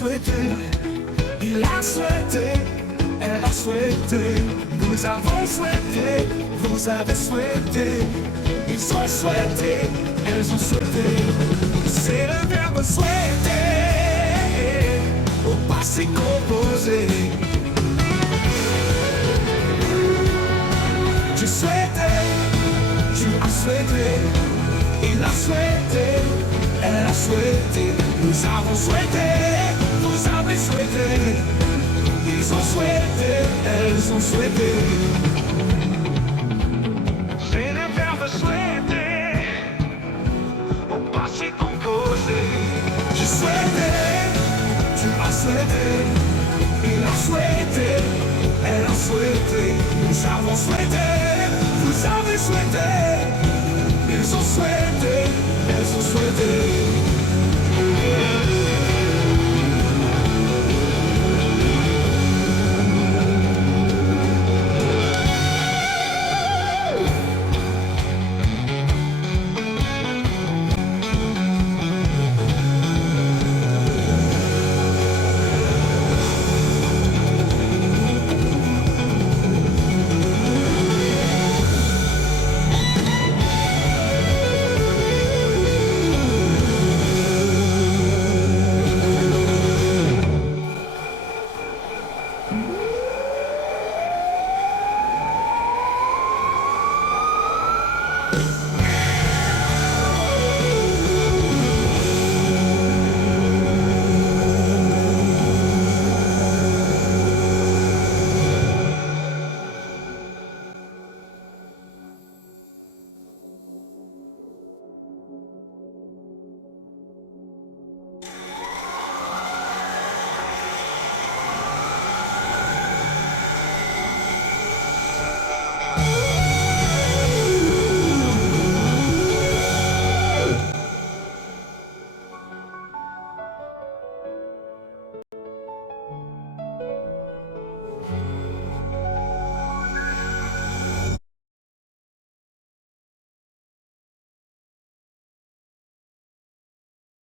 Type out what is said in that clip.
souhaité, il a souhaité, elle a souhaité, nous avons souhaité, vous avez souhaité, ils ont souhaité, elles ont souhaité. C'est le verbe souhaiter au passé composé. Tu souhaitais, tu as souhaité, il a souhaité, elle a souhaité, nous avons souhaité, vous avez souhaité, ils ont souhaité, elles ont souhaité. C'est le verbe souhaiter au passé composé. Je souhaitais, tu as souhaité, il a souhaité, elle a souhaité, nous avons souhaité, vous avez souhaité, ils ont souhaité, elles ont souhaité.